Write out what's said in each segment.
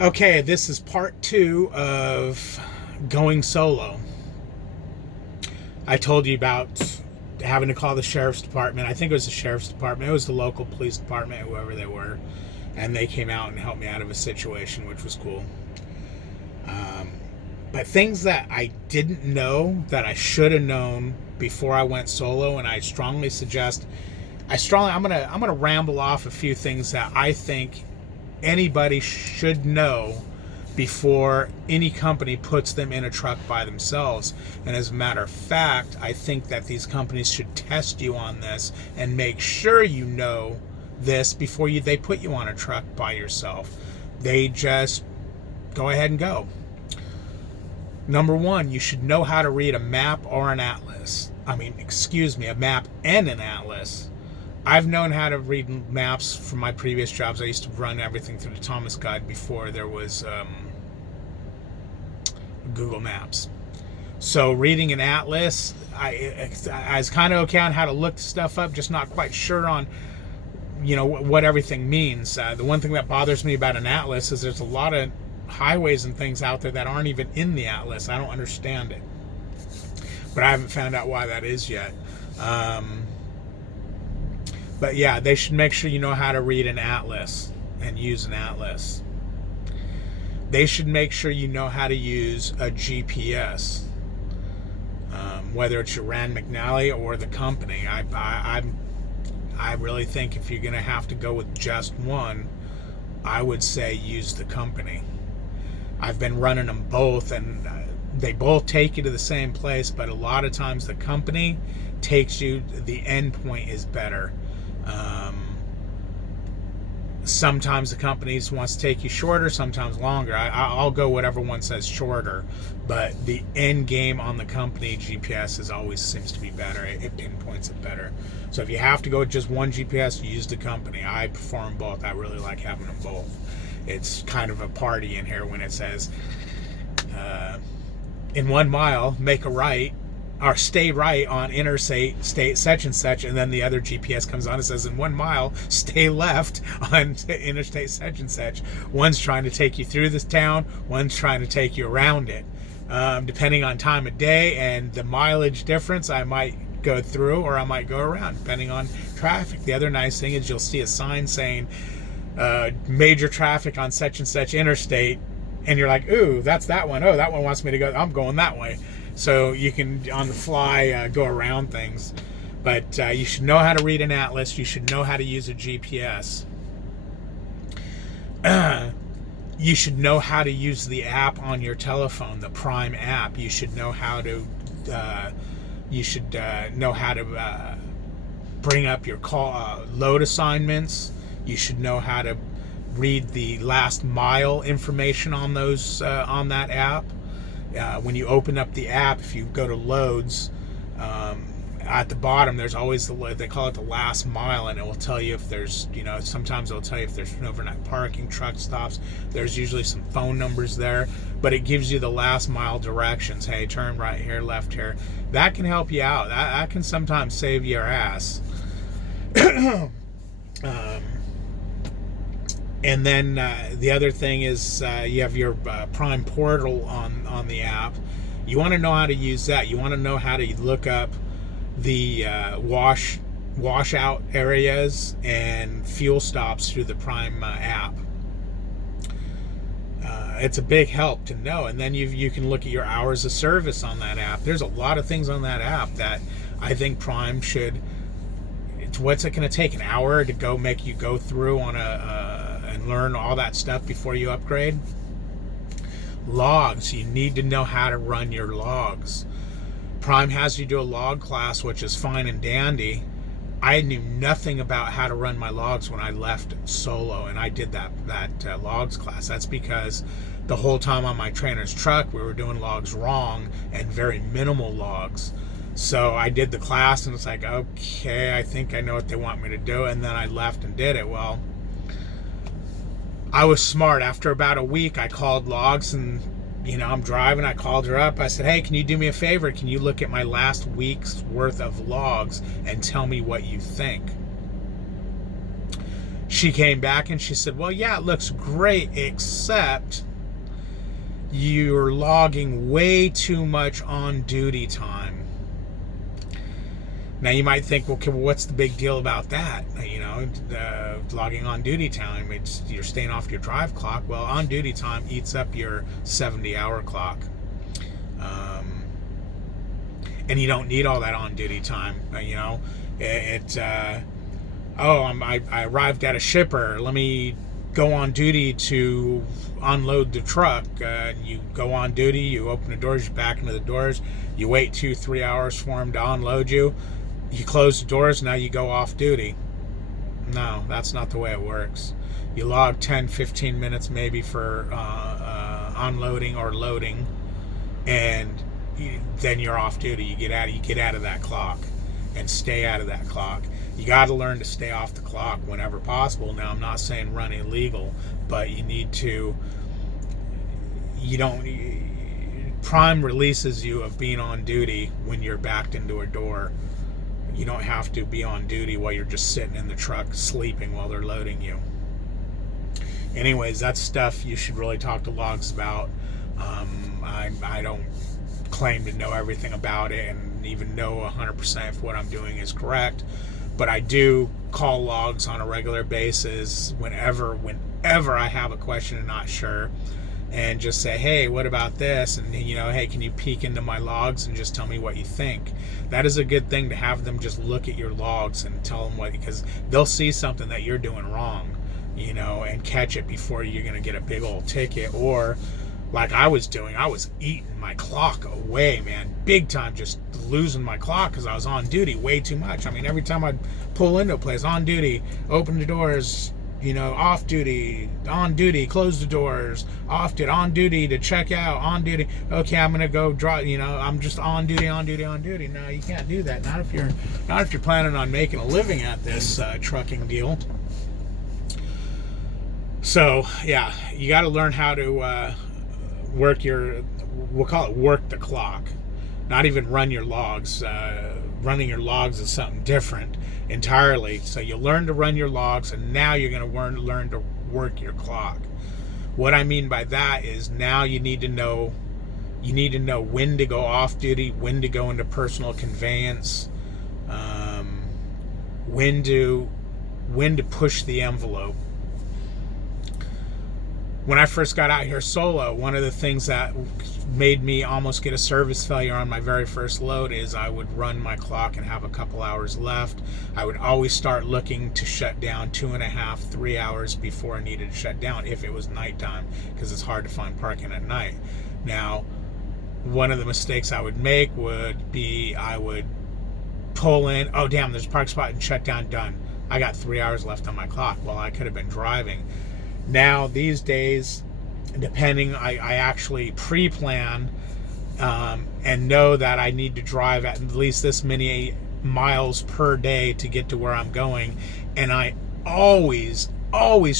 Okay, this is part 2 of going solo. I told you about having to call the sheriff's department. I think it was the sheriff's department. It was the local police department, whoever they were. And they came out and helped me out of a situation, which was cool. But things that I didn't know that I should have known before I went solo, and I strongly suggest, I'm gonna ramble off a few things that I think anybody should know before any company puts them in a truck by themselves. And as a matter of fact, I think that these companies should test you on this and make sure you know this before they put you on a truck by yourself. They just go ahead and go. Number one, you should know how to read a map or an atlas. A map and an atlas. I've known how to read maps from my previous jobs. I used to run everything through the Thomas Guide before there was Google Maps. So reading an atlas, I was kind of okay on how to look stuff up, just not quite sure on, what everything means. The one thing that bothers me about an atlas is there's a lot of highways and things out there that aren't even in the atlas. I don't understand it, but I haven't found out why that is yet. But yeah, they should make sure you know how to read an atlas and use an atlas. They should make sure you know how to use a GPS, whether it's your Rand McNally or the company. I really think if you're going to have to go with just one, I would say use the company. I've been running them both, and they both take you to the same place, but a lot of times the company takes you, the end point is better. Sometimes the companies wants to take you shorter, sometimes longer. I'll go whatever one says shorter, but the end game on the company GPS always seems to be better. It pinpoints it better. So if you have to go with just one GPS, use the company. I prefer them both. I really like having them both. It's kind of a party in here when it says in 1 mile make a right, or stay right on interstate such and such, and then the other GPS comes on and says in 1 mile stay left on interstate such and such. One's trying to take you through this town, one's trying to take you around it. Depending on time of day and the mileage difference, I might go through or I might go around depending on traffic. The other nice thing is you'll see a sign saying major traffic on such and such interstate, and you're like, ooh, that's that one. Oh, that one wants me to go, I'm going that way. So you can, on the fly, go around things. But you should know how to read an atlas. You should know how to use a GPS. You should know how to use the app on your telephone, the Prime app. You should know how to bring up your load assignments. You should know how to read the last mile information on those on that app. When you open up the app, if you go to loads, at the bottom there's always they call it the last mile, and it will tell you if there's, sometimes it'll tell you if there's an overnight parking, truck stops. There's usually some phone numbers there, but it gives you the last mile directions. Hey, turn right here, left here. That can help you out. That can sometimes save your ass. And then the other thing is you have your Prime portal on the app. You want to know how to use that. You want to know how to look up the washout areas and fuel stops through the Prime app. It's a big help to know. And then you can look at your hours of service on that app. There's a lot of things on that app that I think Prime should. What's it going to take, an hour to make you go through on and learn all that stuff before you upgrade? Logs. You need to know how to run your logs. Prime has you do a log class, which is fine and dandy. I knew nothing about how to run my logs when I left solo, and I did that logs class. That's because the whole time on my trainer's truck, we were doing logs wrong and very minimal logs. So I did the class, and it's like, okay, I think I know what they want me to do. And then I left and did it. Well, I was smart. After about a week, I called logs, and I'm driving. I called her up. I said, hey, can you do me a favor? Can you look at my last week's worth of logs and tell me what you think? she came back and she said, well, yeah, it looks great, except you're logging way too much on duty time. Now you might think, well, okay, what's the big deal about that? Logging on duty time, you're staying off your drive clock. Well, on duty time eats up your 70-hour clock. And you don't need all that on duty time. I arrived at a shipper. Let me go on duty to unload the truck. You go on duty, you open the doors, you back into the doors, you wait 2-3 hours for them to unload you. You close the doors, now you go off duty. No, that's not the way it works. You log 10-15 minutes maybe for unloading or loading, and then you're off duty. You get out of that clock and stay out of that clock. You got to learn to stay off the clock whenever possible. Now, I'm not saying run illegal, but you need to. Prime releases you of being on duty when you're backed into a door. You don't have to be on duty while you're just sitting in the truck sleeping while they're loading you. Anyways, that's stuff you should really talk to logs about. I don't claim to know everything about it and even know 100% if what I'm doing is correct, but I do call logs on a regular basis whenever I have a question and not sure, and just say, hey, what about this? And hey, can you peek into my logs and just tell me what you think? That is a good thing, to have them just look at your logs and tell them because they'll see something that you're doing wrong, and catch it before you're going to get a big old ticket. Or like I was doing, I was eating my clock away, man, big time, just losing my clock because I was on duty way too much. I mean, every time I'd pull into a place, on duty, open the doors, off duty, on duty, close the doors, off duty, on duty to check out, on duty, okay, I'm gonna go drive, I'm just on duty. No, you can't do that. Not if you're planning on making a living at this trucking deal. So yeah, you got to learn how to work the clock, not even run your logs. Running your logs is something different entirely. So you learn to run your logs, and now you're going to learn to work your clock. What I mean by that is, now you need to know when to go off duty, when to go into personal conveyance, when to push the envelope. When I first got out here solo, one of the things that made me almost get a service failure on my very first load is I would run my clock and have a couple hours left. I would always start looking to shut down 2.5-3 hours before I needed to shut down if it was nighttime, because it's hard to find parking at night. Now, one of the mistakes I would make would be I would pull in, oh damn, there's a park spot, and shut down, done. I got 3 hours left on my clock. Well, I could have been driving. Now, these days, depending, I actually pre-plan and know that I need to drive at least this many miles per day to get to where I'm going. And I always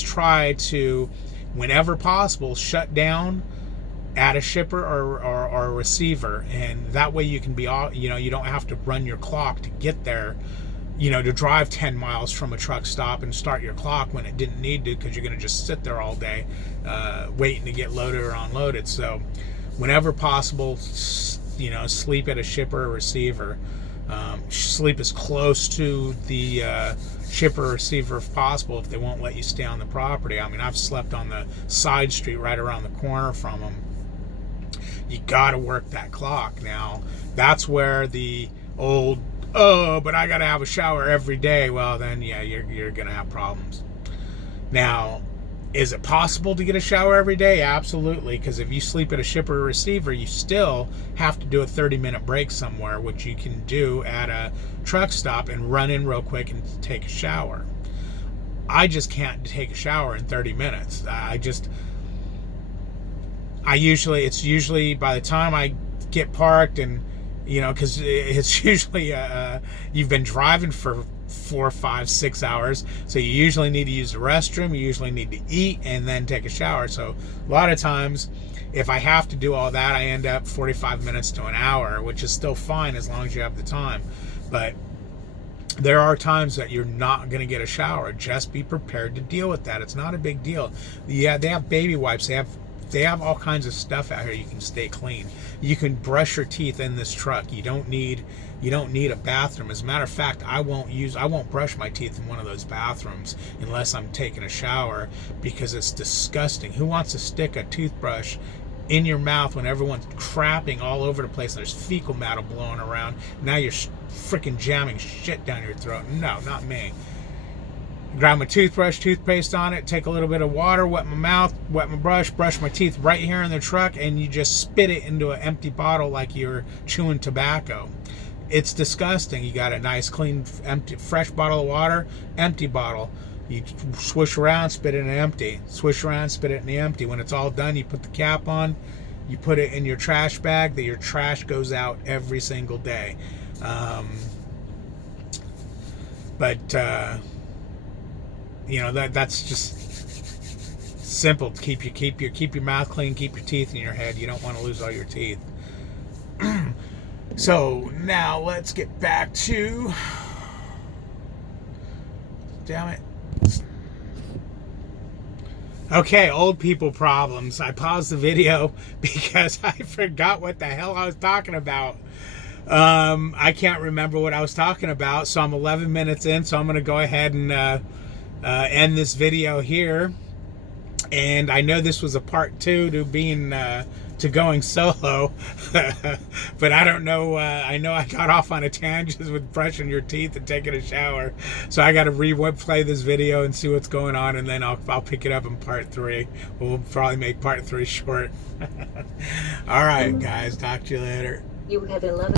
try to, whenever possible, shut down at a shipper or a receiver. And that way you can be, you don't have to run your clock to get there, to drive 10 miles from a truck stop and start your clock when it didn't need to, because you're going to just sit there all day waiting to get loaded or unloaded. So whenever possible, sleep at a shipper or receiver. Sleep as close to the shipper or receiver if possible, if they won't let you stay on the property. I mean, I've slept on the side street right around the corner from them. You got to work that clock. Now, that's where the old, oh, but I got to have a shower every day. Well, then, yeah, you're going to have problems. Now, is it possible to get a shower every day? Absolutely, because if you sleep at a shipper or receiver, you still have to do a 30-minute break somewhere, which you can do at a truck stop and run in real quick and take a shower. I just can't take a shower in 30 minutes. It's usually by the time I get parked and, because it's usually you've been driving for 4, 5, 6 hours, so you usually need to use the restroom, you usually need to eat, and then take a shower. So a lot of times, if I have to do all that, I end up 45 minutes to an hour, which is still fine as long as you have the time. But there are times that you're not going to get a shower. Just be prepared to deal with that. It's not a big deal. Yeah, they have baby wipes. They have all kinds of stuff out here. You can stay clean. You can brush your teeth in this truck. You don't need a bathroom. As a matter of fact, I won't brush my teeth in one of those bathrooms unless I'm taking a shower, because it's disgusting. Who wants to stick a toothbrush in your mouth when everyone's crapping all over the place and there's fecal matter blowing around? Now you're freaking jamming shit down your throat. No, not me. Grab my toothbrush, toothpaste on it, take a little bit of water, wet my mouth, wet my brush my teeth right here in the truck, and you just spit it into an empty bottle like you're chewing tobacco. It's disgusting. You got a nice, clean, empty, fresh bottle of water, empty bottle. You swish around, spit it in empty. Swish around, spit it in the empty. When it's all done, you put the cap on, you put it in your trash bag, that your trash goes out every single day. That's just simple. Keep your mouth clean, keep your teeth in your head. You don't want to lose all your teeth. So now let's get back to, damn it. Okay, old people problems. I paused the video because I forgot what the hell I was talking about. I can't remember what I was talking about, so I'm 11 minutes in, so I'm going to go ahead and end this video here. And I know this was a part 2 to going solo, but I don't know. I know I got off on a tangent with brushing your teeth and taking a shower, so I got to replay this video and see what's going on, and then I'll pick it up in part 3. We'll probably make part 3 short. All right, guys, talk to you later. You have 11